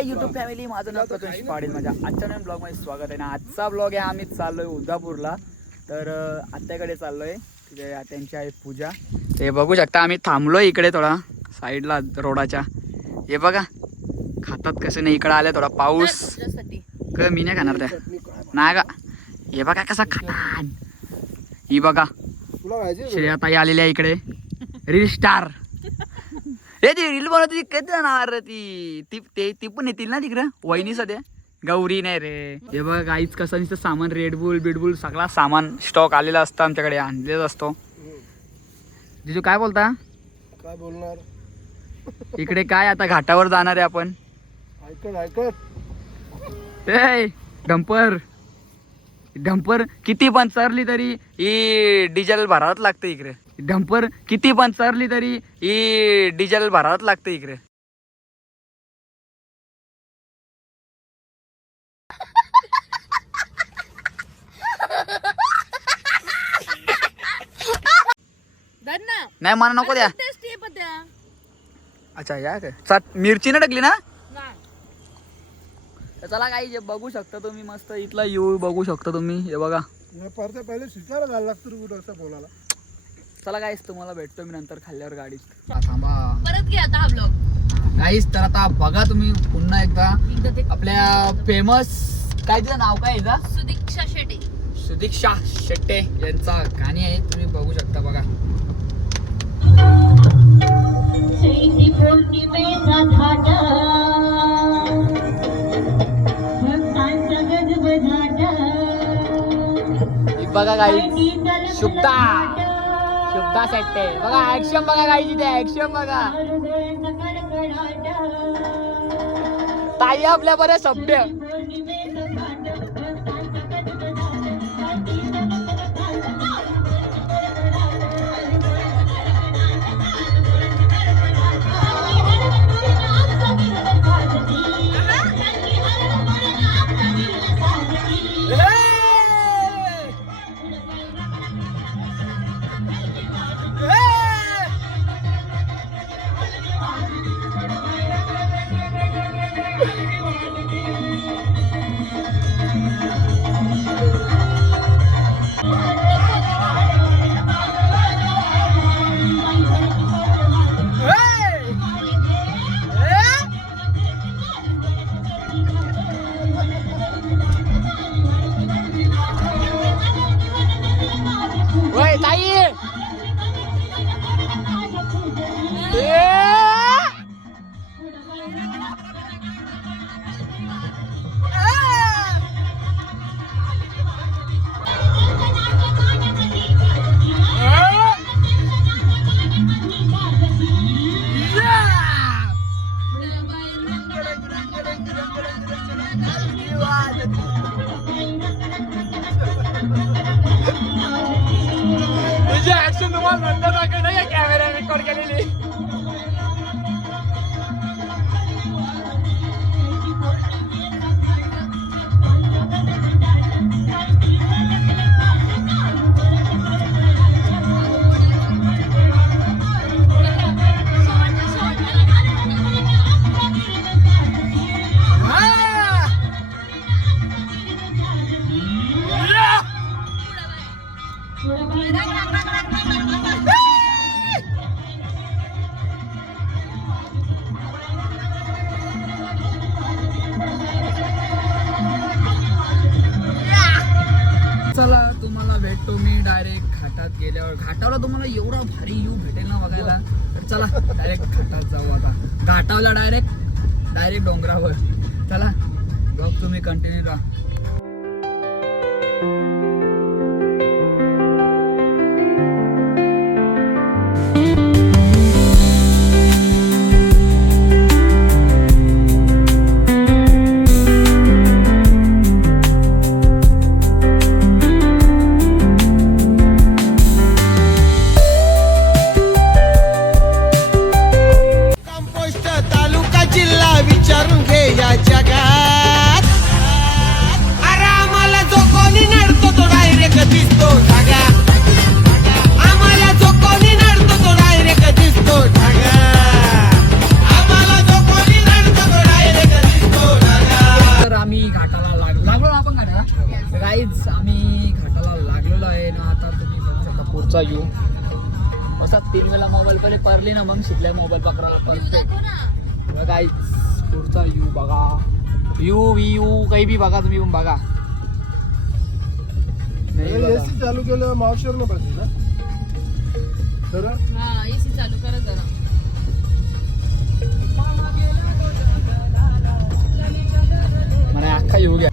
हाय YouTube family, माझं नाव प्रकाश पाटील. माझ्या आजच्या नवीन ब्लॉग मध्ये स्वागत आहे ना. आजचा ब्लॉग आहे, आम्ही चाललोय उदापूरला. तर आत्याकडे चाललोय, तिथे त्यांची आहे पूजा. ते बघू शकता, आम्ही थांबलोय इकडे थोडा साईडला रोडाच्या. हे बघा खातात कसं नाही, इकडे आले थोडा पाऊस मी नाही खाणार त्या नाही का. हे बघा कसा खातात. ही बघा श्रेयाताई आलेली आहे इकडे, रील स्टार. हे ती रील बनवते कधी जाणार ती पण येतील ना तिकडं. वहिनी सध्या गौरी नाही रे. हे बघा गाईच कसं नुसतं सामान रेडबुल बिडबुल सगळा सामान स्टॉक आलेला असतं आमच्याकडे, आणलेला असतो. जिजू काय बोलता? काय बोलणार इकडे काय आता घाटावर जाणार आहे आपण. ए डंपर डंपर किती पण चरली तरी ही डिझेल भरावंच लागतं इकडे. डंपर किती पण चरली तरी ही डिझेल भरावंच लागतं इकडे. नाही मला नको द्या. अच्छा या काय मिरची नाही टाकली ना. चला काही बघू शकता तुम्ही, मस्त इथला येऊ बघू शकता तुम्ही. हे बघा पहिले शिकायला जायला लागतं असं बोलायला. चला गाईस, तुम्हाला भेटतो मी नंतर खाल्ल्यावर गाडीत. थांबा परत घ्या आता हा ब्लॉग गाईस. तर आता बघा तुम्ही पुन्हा एकदा आपल्या फेमस काय तिचं नाव काय आहे, सुदीक्षा शेटे. सुदीक्षा शेट्टे यांचा गाणी आहे, तुम्ही बघू शकता बघा. बघा गाईस, शुभदा शुभदा शेट्टे बघा. ऍक्शन बघा गाईस, इथे ऍक्शन बघा. ताई आपल्या बऱ्या सभ्य. ऍक्शन तुम्हाला म्हणतो ना का नाही, कॅमेरा रेकॉर्ड केलेली. चला तुम्हाला भेटतो मी डायरेक्ट घाटात गेल्यावर. घाटावला तुम्हाला एवढा भारी व्ह्यू भेटेल ना बघायला. तर चला डायरेक्ट घाटात जाऊ. आता घाटावला डायरेक्ट डोंगरावर. चला ब्लॉग तुम्ही कंटिन्यू राहा. विचारून घे या जगात. आरामाला जो कोणी नडतो पुढचा व्यू असा 3 वेळा मोबाईल पहिले परली ना मग शिकल्या मोबाईल पकडायला परफेक्ट बघा पुढचा व्यू बघा व्यू काही बी बघा तुम्ही पण बघा नाही बघा. एसी चालू केलं मावशीवर न बसली ना तर हा एसी चालू करा जरा. मला अख्खा येऊ घ्या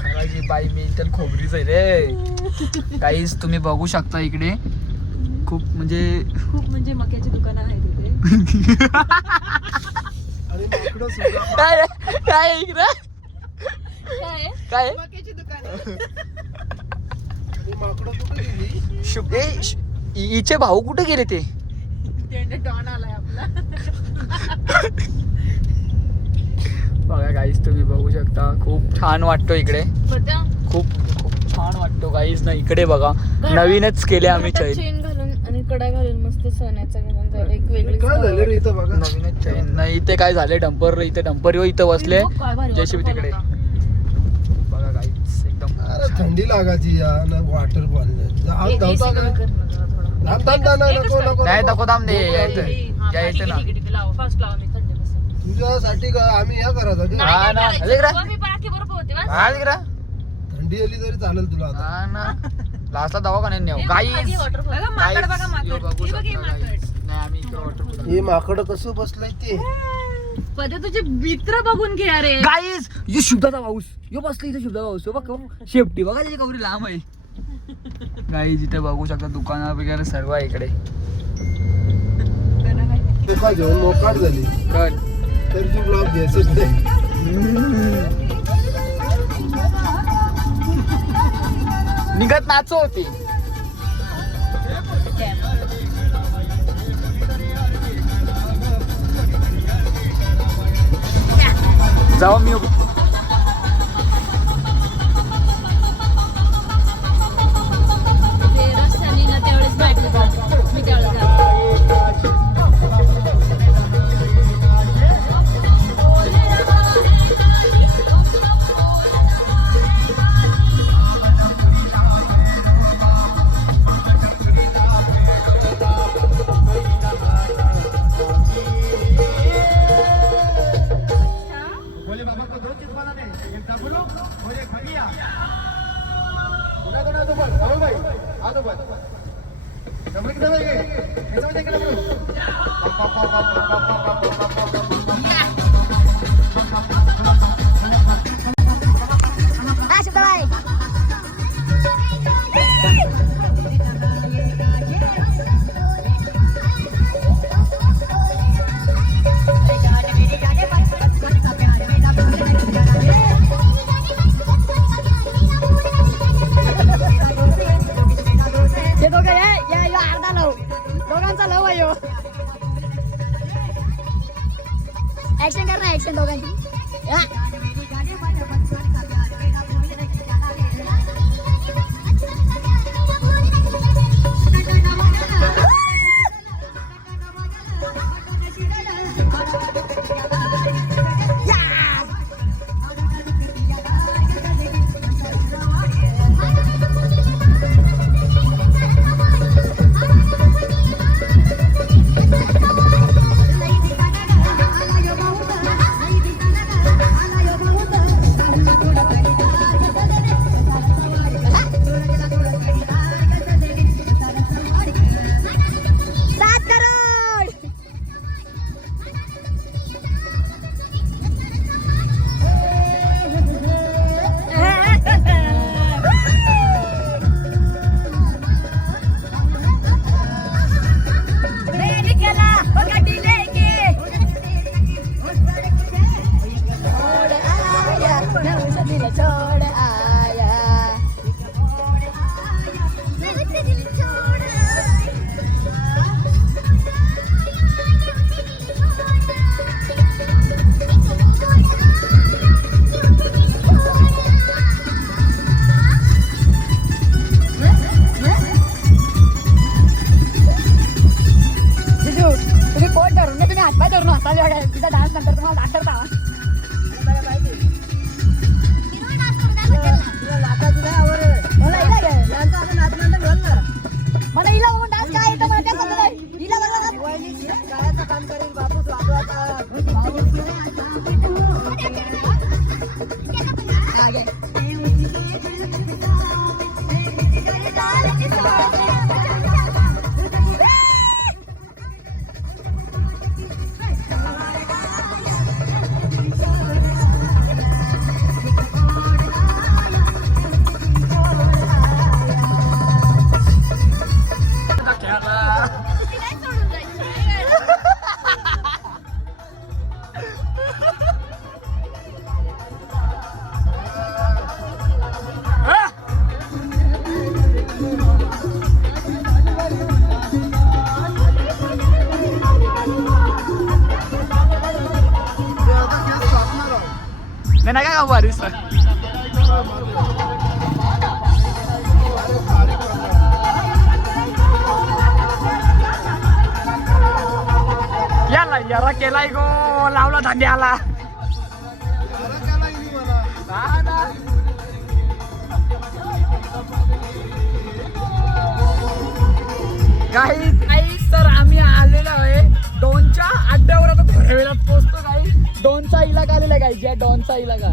खराची बाई मेंटल खोबरीच आहे रे काहीच तुम्ही बघू शकता इकडे खूप म्हणजे मक्याची दुकानं आहेत तिथे. आणि माकडं सुद्धा काय काय इकडे काय काय मक्याची दुकान. आणि माकडं कुठे गेली हिचे भाऊ कुठे गेले ते डॉन आलाय आपला. बघा गाईस तुम्ही बघू शकता खूप छान वाटतो इकडे बघा खूप खूप छान वाटतो गाईस ना इकडे बघा नवीनच केले आम्ही चैन चेन घालून आणि कडा घालून मस्त सोन्याचा घालून जायला एक वेगळी काय झालं रे इथं बघा नवीनच चैन नाही इथे काय झाले डंपर इथे डंपर इथं बसले जयशिव तिकडे बघा गाईस एकदम अरे थंडी लागायची या ना वॉटरफॉल नाही नको थांब दे यायचं ना तुझ्यासाठी का आम्ही या करायचं हा ना हा तिकडे थंडी आली तरी चालेल तुला आता हा ना लास्टला दवाखान्यात नेऊ गाईस हे माकड कसं बसलंय ते तुझे मित्र बघून घे अरे. गाईस यो शुद्धाचा पाऊस यो बसला इथे शुद्धा पाऊस यो बघ शेपटी बघा त्याची कवरी लांब आहे गाईस इथे बघू शकता दुकानं वगैरे सर्व आहे इकडे तुका घेऊन मोकाट झाली पण तरी तू ब्लॉग घ्यायचंच नाही निघत नाचो होती जाऊ मी रस्त्याने ना त्यावेळेस भेटले मी त्यावेळेस ऍक्शन कर ना ऍक्शन दोघांची डान्स नंतर तुम्हाला डान्सर पाहा मला मला हिला बघून डान्स काय येतं मला ते समजत नाही. हिला बघा गायचं काम करेल बापूच वाजवायचा नाही ना का भारी सर याला यारा केलाय गो लावला धांड्याला काही काही सर आम्ही आलेलो आहे डॉनच्या अड्ड्यावर आता थोड्या वेळात पोहोचतो काही डॉनचा इलाका आलेला आहे काही या डॉनचा इलाका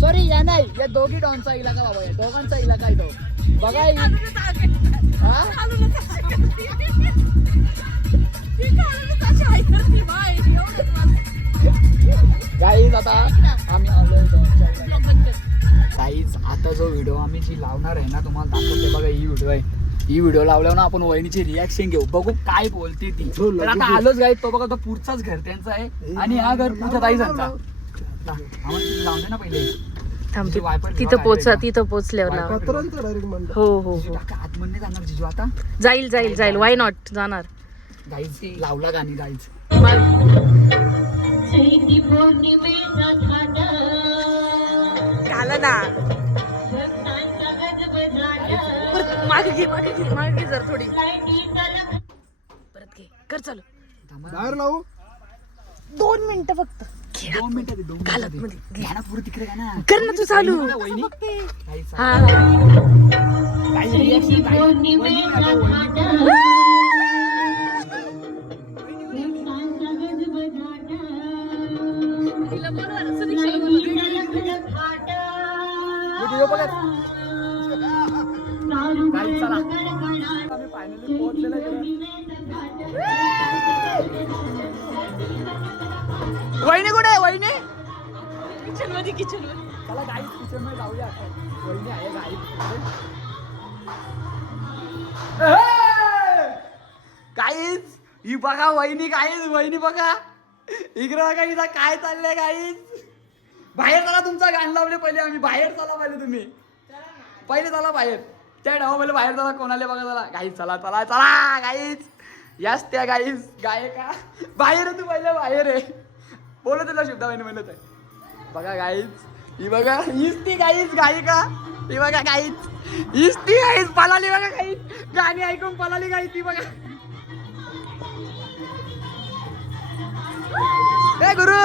सॉरी या नाही या दोघी डॉनचा इलाका बाबा या दोघांचा इलाका आहे तो बघा गाईज आता आम्ही आलोय गाईज आता जो व्हिडिओ आम्ही जी लावणार आहे ना तुम्हाला दाखवते बघा ही व्हिडिओ आहे ही व्हिडिओ लावल्यावर ना आपण वहिनीची रिॲक्शन घेऊ बघू काय बोलते ती तर आता आलोच गाईज तो बघा तो पुढचाच घर त्यांचा आहे आणि हा घर पुढचा ताईसांचा आम्हाला लावले ना पहिले तिथं पोचल्यावर हो हो हो आतमध्ये जाणार जिजू आता जाईल जाईल जाईल वाय नॉट जाणार गाईज लावला गाणी गाईज झालं ना मागे घे जर थोडी परत घे कर चालू बाहेर लावू 2 मिनिटं फक्त 2 मिनिटं घालत मध्ये गाणं पुरं तिकडे गाणं कर ना तू चालू वहिनी हा वहिनी कुठे आहे वहिनी किचन मध्ये चला गाईस किचन मध्ये जाऊया वहिनी आहे गाईस ही बघा वहिनी गाईस वहिनी बघा इकडे बघा इथं काय चाललंय गाईस बाहेर चला तुमचा गाणं लावले पहिले आम्ही बाहेर चला पहिले तुम्ही पहिले चला बाहेर त्या डावा पहिले बाहेर चला कोणाला बघा चला गाईस चला चला चला गाईस याच त्या गाईस गायका बाहेर आहे तू पहिले बाहेर आहे बोलत तुला शब्द वहिनी म्हणत आहे बघा गाईस ही बघा हीच ती गाईस गायिका ही बघा गाईस हीच ती गाईस पळाली बघा गाईस गाणी ऐकून पळाली गाईस ती बघा ए गुरु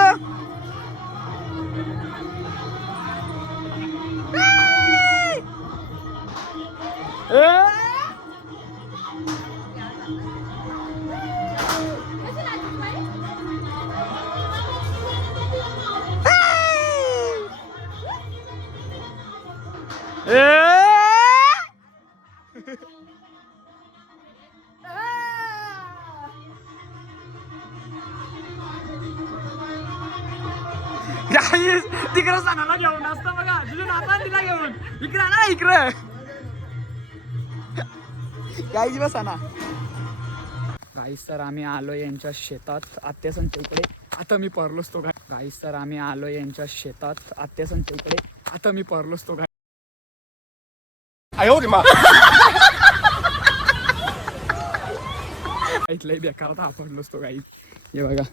तिकडे सणाला घेऊन असतं बघा तुझ्या नाता तिला घेऊन इकडे ना इकडे गाईज बसा ना गाईज तर आम्ही आलो यांच्या शेतात आत्यासंच्या इकडे आता मी परलोच तो गाईज तर आम्ही आलो यांच्या शेतात आत्यासंच्या इकडे आता मी परलोच तो इथलाही बेकार आता पडलोच तो गाईज हे बघा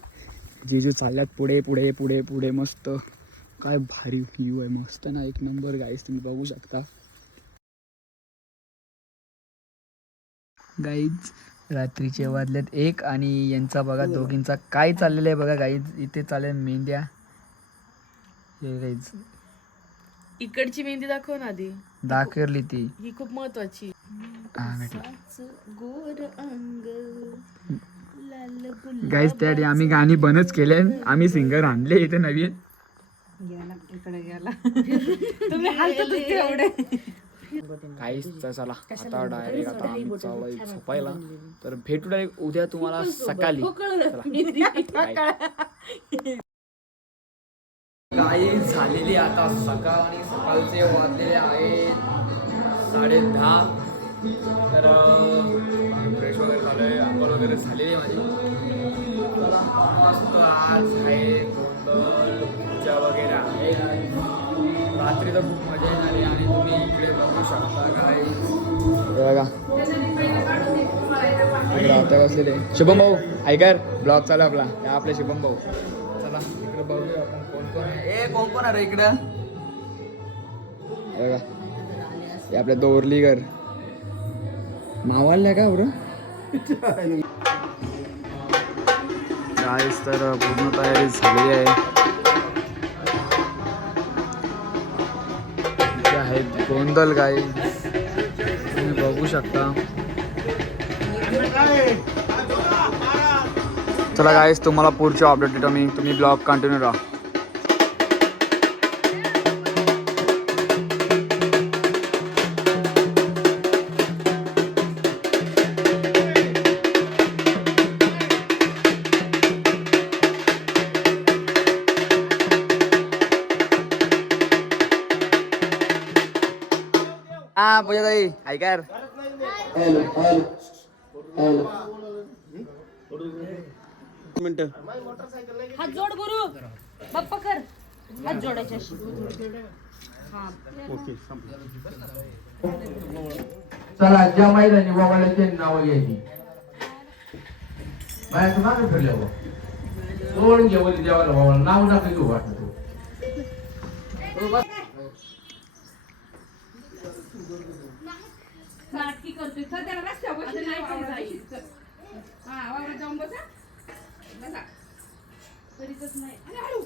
जिजू चालल्यात पुढे पुढे पुढे पुढे मस्त काय भारी व्ह्यू आहे मस्त ना एक नंबर गाईज तुम्ही बघू शकता गाईज रात्रीचे वाजलेत 1 आणि यांचा बघा दोघींचा काय चाललेलं आहे बघा गाईज इथे चालेल मेंढ्या हे गाईज इकडची मेहंदी दाखव ना आधी दाखरली ती ही खूप महत्वाची. हा भेटला गोर अंग लाल गाईस. त्यासाठी आम्ही गाणी बनच केले. आम्ही सिंगर आणले इथे नवीन. तुम्ही हालतच तेवढे. काहीच चला आता डायरेक्ट आता आम्ही चाललोय झोपायला. तर भेटू डायरेक्ट उद्या तुम्हाला सकाळी. काही झालेली आता सकाळ आणि सकाळचे वाजलेले आहेत 10:30. तर फ्रेश वगैरे झालोय. अंघोळ वगैरे झालेली माझी. चला मस्त आज आहे गोंधळ पूजा वगैरे आहे. रात्री तर खूप मजा येणार आहे आणि तुम्ही इकडे बघू शकता काय बघा इकडे आता बसलेले शुभम भाऊ ऐकर ब्लॉग चालू आपला हे आपले शुभम भाऊ. चला इकडे बघूया आपण कोण कोण आहे. ए कोण कोण आहे इकडं बघा हे आपल्या दोरलीकर मावाल्या का बरं गाईस. तर पूर्ण तयारी झालेली आहे. गोंधळ गाई तुम्ही बघू शकता. चला गाईस तुम्हाला पुढचे अपडेट देतो मी. तुम्ही ब्लॉग कंटिन्यू राहा. हा पूजा ताई ऐकर हात जोड गुरु बाप्पा कर हात जोडायचे अशी. चला ज्या मैदानी वगळ्याचे नाव घ्यायची बाहेर मागे फिरल्या सोडून घे बोली देवाला बाबा नाव नका घेऊ वाटत नाटकी करतोय तर त्याला रस्त्यावर नाही जायचं. हा वावरात जाऊन बसा बसा करीतच नाही. अरे हळू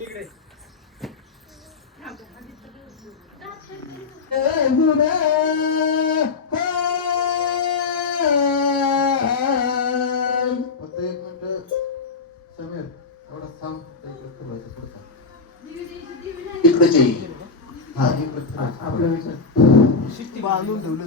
इकडे बांधून ठेवलं.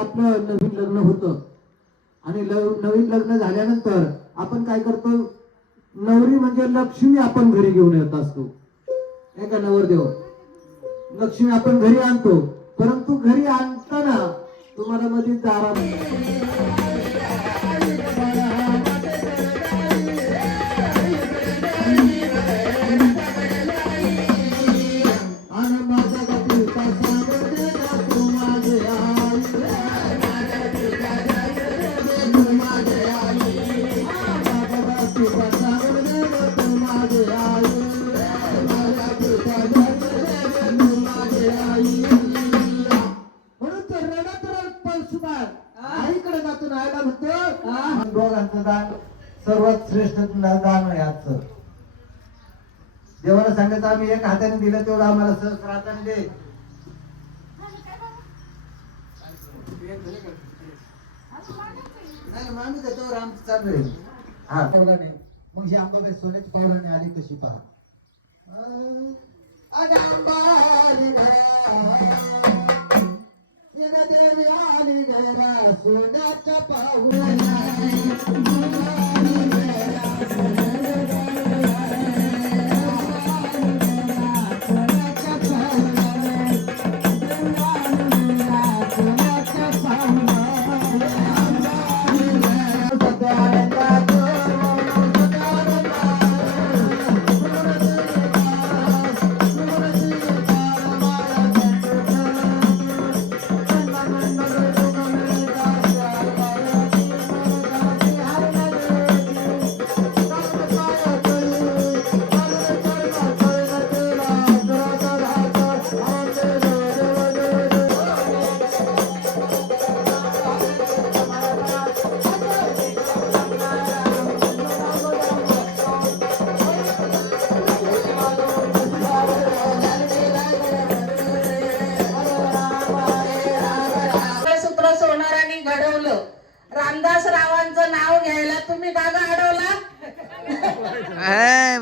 आपलं नवीन लग्न होतं आणि नवीन लग्न झाल्यानंतर आपण काय करतो, नवरी म्हणजे लक्ष्मी आपण घरी घेऊन येत असतो. हे का नवरदेव लक्ष्मी आपण घरी आणतो, परंतु घरी आणताना तुम्हाला मध्ये दारा आईकडे जातो ना, आईला म्हणतो दोघांचं दान सर्वात श्रेष्ठ दान आहे आजचं. देवाला सांगायचं आम्ही एक हाताने दिलं तेवढं आम्हाला सहस्र हाताने दे. नाही माणूस त्याच्यावर आमचं चालू आहे. हा बघा नाही मग ही आंबाबाई सोन्याची पावलाने आली कशी पहा. देवी आली घरा सोन्याच्या पावला. सूत्र सोनारांनी घडवलं. रामदास रावांचं नाव घ्यायला तुम्ही का अडवला?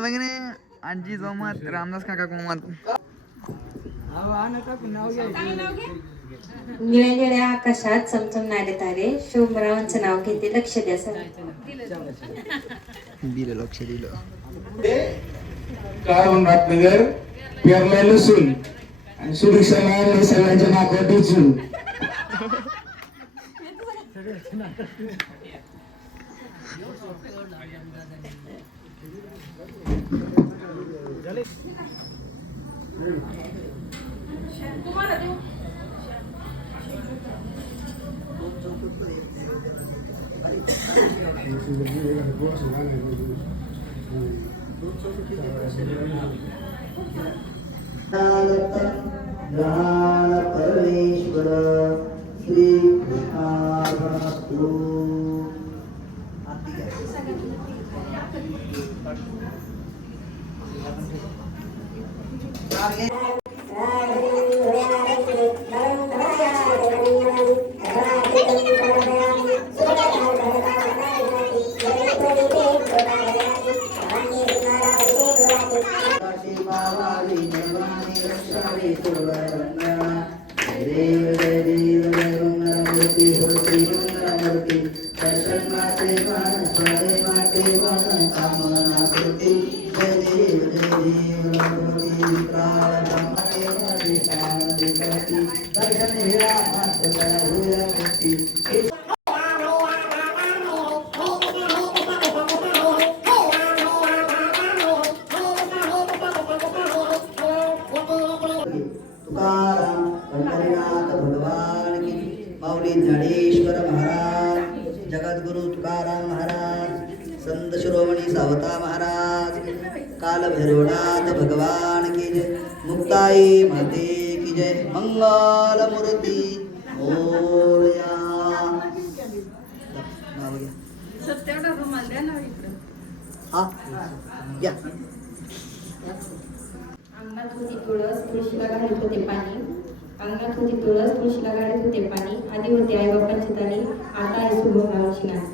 बघणे आजी जोमत रामदास काका कोमत. निळ्या निळ्या आकाशात चमचमणारे तारे शोभरावांचं नाव घेते, लक्ष द्या सर. दिलं लक्ष दिलं. काय म्हणतात नगर पेरला लसून आणि सुरक्षाला सगळ्यांच्या नाकात टोचून. तुम्हाला देऊ. परमेश्वर श्री कृष्णार्पणमस्तु. तुकाराम पंढरीनाथ भगवान की, माऊली ज्ञानेश्वर महाराज, जगद्गुरु तुकाराम महाराज, संत शिरोमणी सावता महाराज, काल भैरवनाथ भगवान की जय, मुक्ताई माते की जय, मंगल मूर्ती मोरया. तेवढा रुमाल द्या ना इकडं. हा या. अंगणात होती तुळस, तुळशीला घालत होते पाणी. अंगणात होती तुळस, तुळशीला घालत होते पाणी. आधी होते आई बापांची ताली, आता आहे शुभमरावांची नाणी.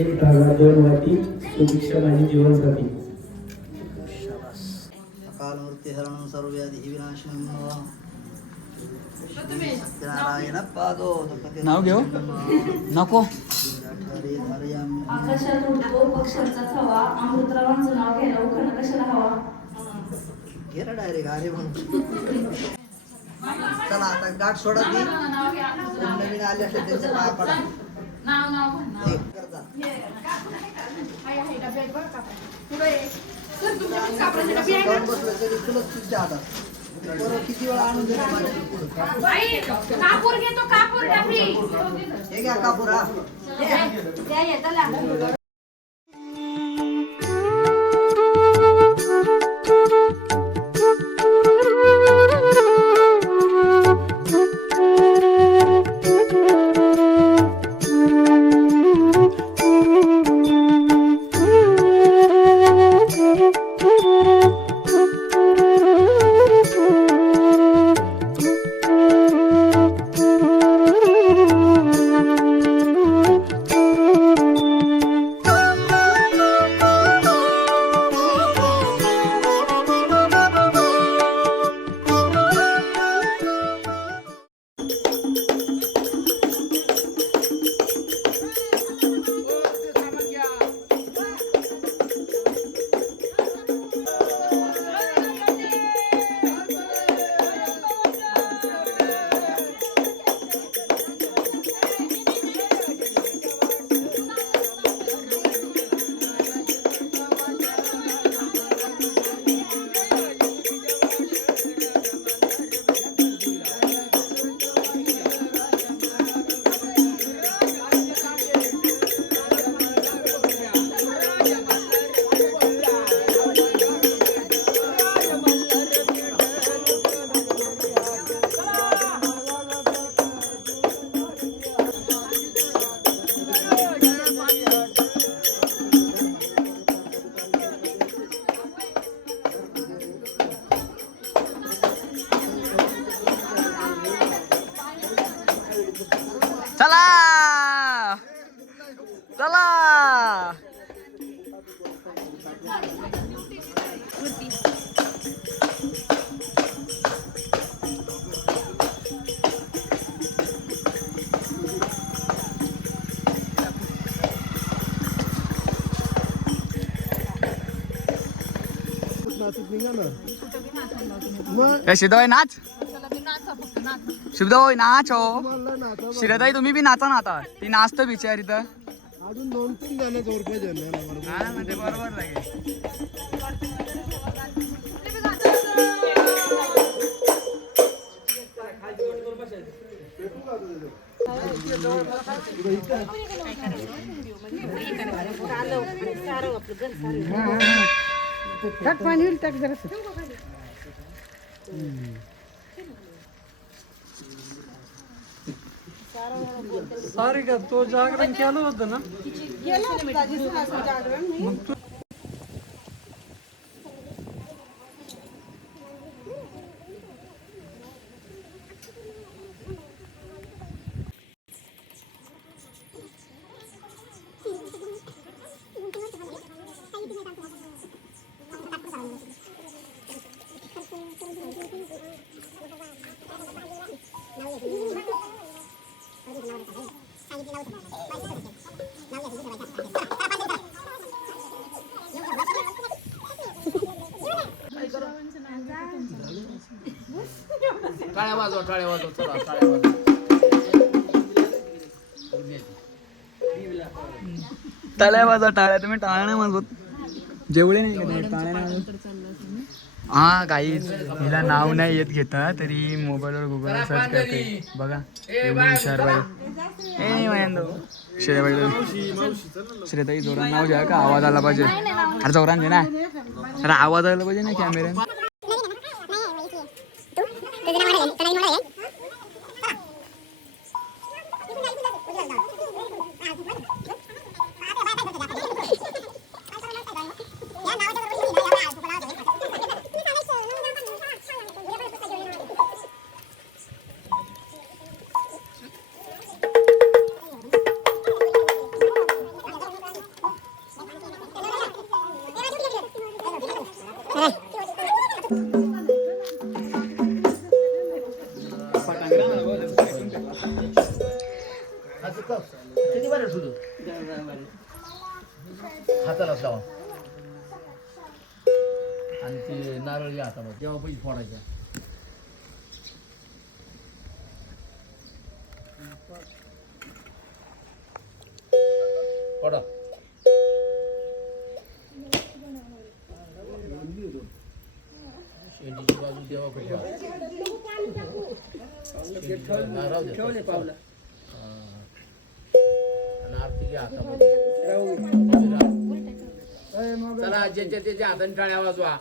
एक धागा दोन वाटी सुभिक्षा आणि जीवनसाथी. अकाल मूर्ती हरणं सर्वव्याधी विनाशनं सत्यनारायण पादो. नाव घेऊ नको. आकाशात उडतो पक्ष्यांचा थवा, अमृतरावांचं नाव घ्यायला उखाणा कशाला हवा. घे डायरेक्ट अरे म्हणून. चला आता गाठ सोडा ती. नवीन आले असले त्यांच्या पाया पडा. नाव नाव एक करता. सर तुमच्या कापडाच्या डबी आहे जाऊन बसलं तरी तुलाच तुझ्या हातात. बरं किती वेळा आणून देतो माझ्या पुढं. ना? आई, कापूर घेतो, कापूर डबी. हे घ्या कापूर हा. त्या येताला मग ए शिरदाई नाच, कशाला बी नाचा, फक्त नाचा. शिरदाई नाच हो. मला नाचा शिरदाई तुम्ही बी नाचा ना आता, ती नाचतो बिचारी तर. अजून 2-3 जण जोर पाहिजे ना हा म्हणजे बरोबर लागेल. सारी का तो जागरण केलं होतं ना. टाळ्या वाजवा, टाळ्या वाजवा, चला टाळ्या वाजवा. टाळ्या वाजवा, टाळ्या. तुम्ही टाळ्या नाही वाजवत, जेवढे नाही का टाळ्या नाही वाजवत. हा काही हिला नाव नाही येत घेता तरी मोबाईलवर गुगलवर सर्च करते बघा. एवढी हुशार बाई. ए महेंद्र श्रेताई जोरात नाव घ्या का, आवाज आला पाहिजे. अरे जोरात घे ना, अरे आवाज आला पाहिजे ना कॅमेऱ्यात. हाताला लावा आणि ती नारळ हाताला जेव्हा पैसे फोडायच्या. फोडा. शेंडीची बाजू देवा नारळ आरती घ्या हातामध्ये. चला ज्याच्या त्याच्या हाताने टाळ्या वाजवा.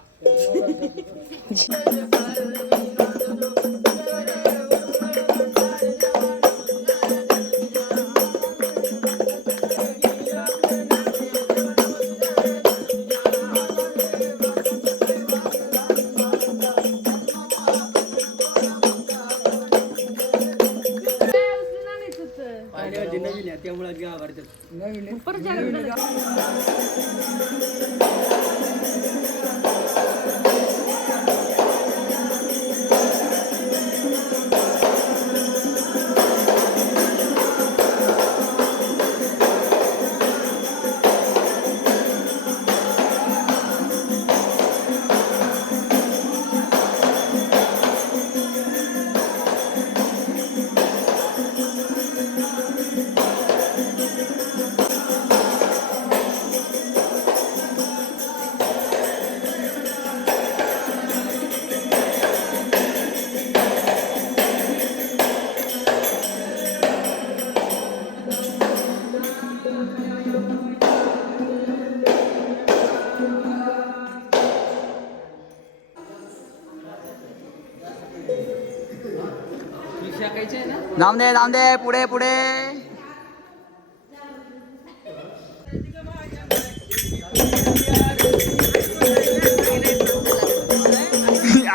जाऊन दे पुढे पुढे.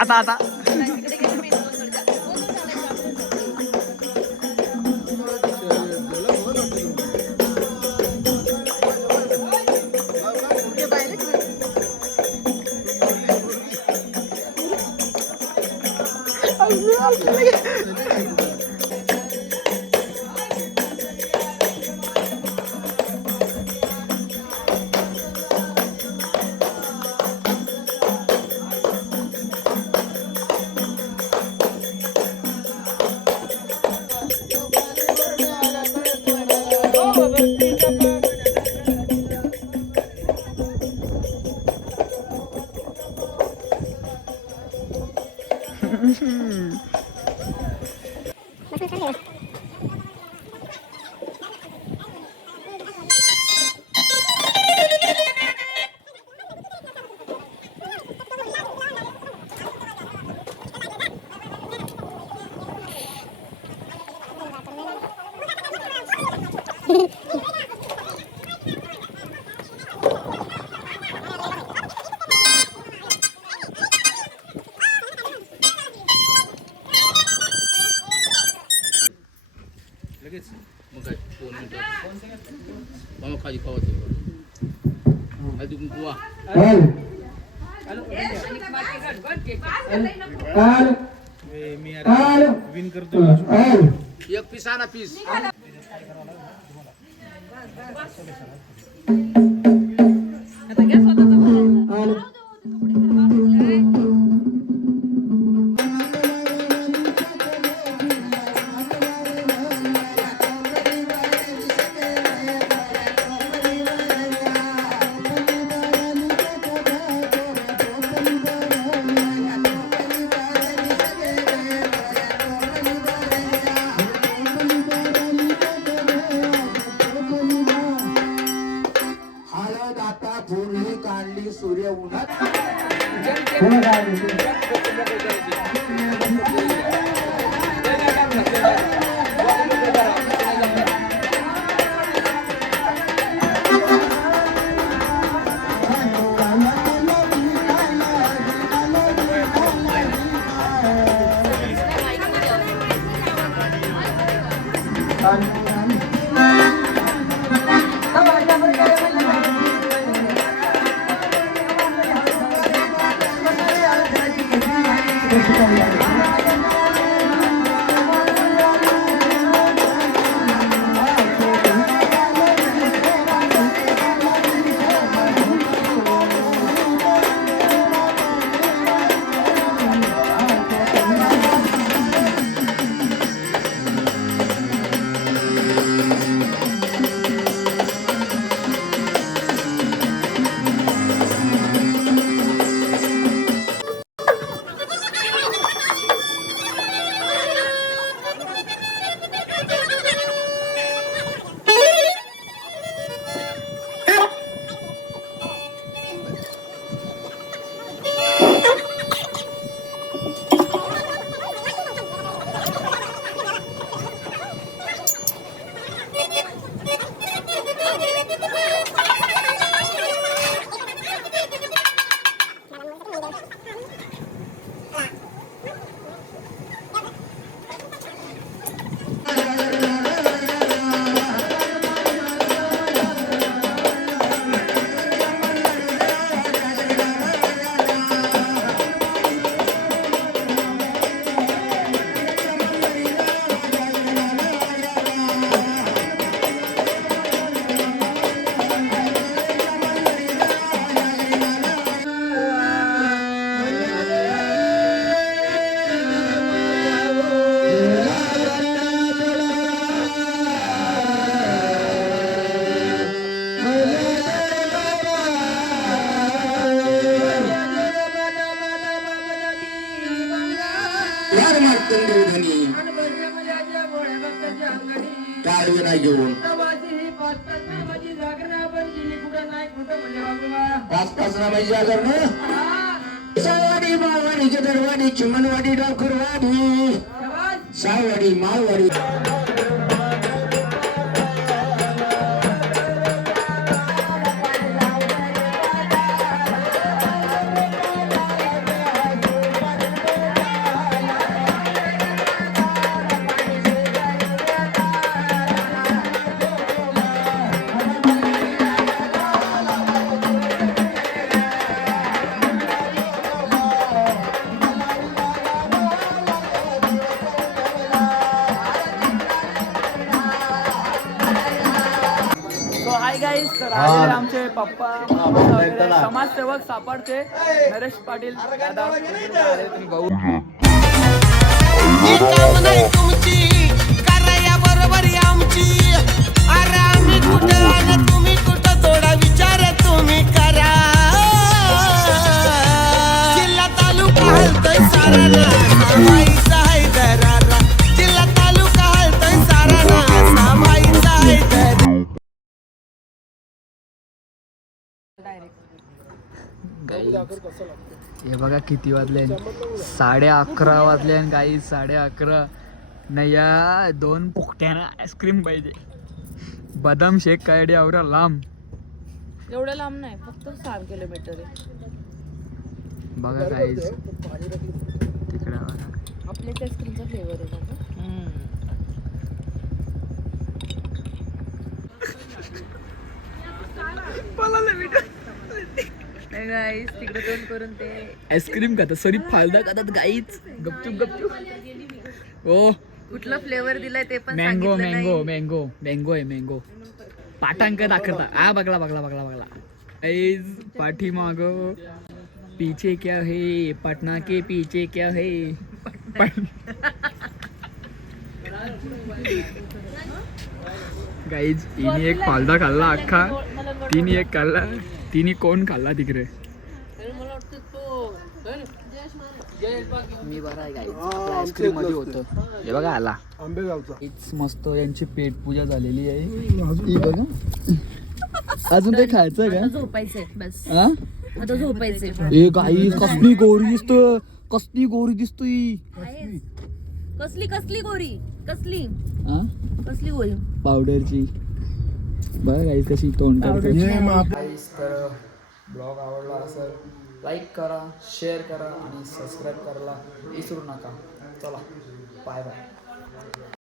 आता आता लगेच मग काय 2 मिनिटं मग खाली खावायचं आधी बुवा एक पीस आणा पीस हळद आता पूर्वी काढली सूर्य उन्हात टाळविना घेऊन 5-5 नामाची जागर ना साववाडी माळवाडी गदरवाडी चिमणवाडी डाकरवाडी साववाडी माळवाडी हाय गाईस, तर आलेले आमचे पप्पा मामा वगैरे समाजसेवक सापडते नरेश पाटील दादा आले तुम्ही भाऊ तुमची कराया बरोबर आमची अरे आम्ही कुठं आणि तुम्ही कुठं थोडा विचार तुम्ही करा जिल्हा तालुका हलतोय सारा हे बघा किती वाजले 11:30 वाजले गाईज 11:30 नाही या 2 पोकट्यानं आईस्क्रीम पाहिजे बदाम शेक काय एवढा लांब एवढं लांब नाही फक्त 6 किलोमीटर आहे बघा गाईज तिकडे बघा आपल्या आईस्क्रीमचा फ्लेवर आहे गाईस तिकडे तोंड करून ते आईस्क्रीम खातात सॉरी फालदा खातात गाईच गपचूप गपचूप हो कुठला फ्लेवर दिलाय ते पण मँगो मँगो मँगो मँगो आहे मँगो पाटांक दाखवता हा बघला बघला बघला बघला ऐज पाठी माग पीछे क्या है पटना के पीछे क्या है गाईज तिने एक फालदा खाल्ला अख्खा तिने एक खाल्ला तिने कोण खाल्ला तिकडे मी बरा आहे गाईज आईस्क्रीम मध्ये होतं हे बघा आला आंबेगावचा हीच मस्त यांची पेट पूजा झालेली आहे ही बघा अजून ते खायचं का झोपायचंय बस हा आता झोपायचंय ए गाईज कसली गोरी दिसतोय कसली गोरी दिसतोय कसली कसली गोरी कसली हा कसली गोरी पावडरची बघा गाईज कशी तोंड करते ये मग आप- गाईज तर ब्लॉग आवडला असेल लाईक करा शेअर करा आणि सबस्क्राईब करायला विसरू नका चला बाय बाय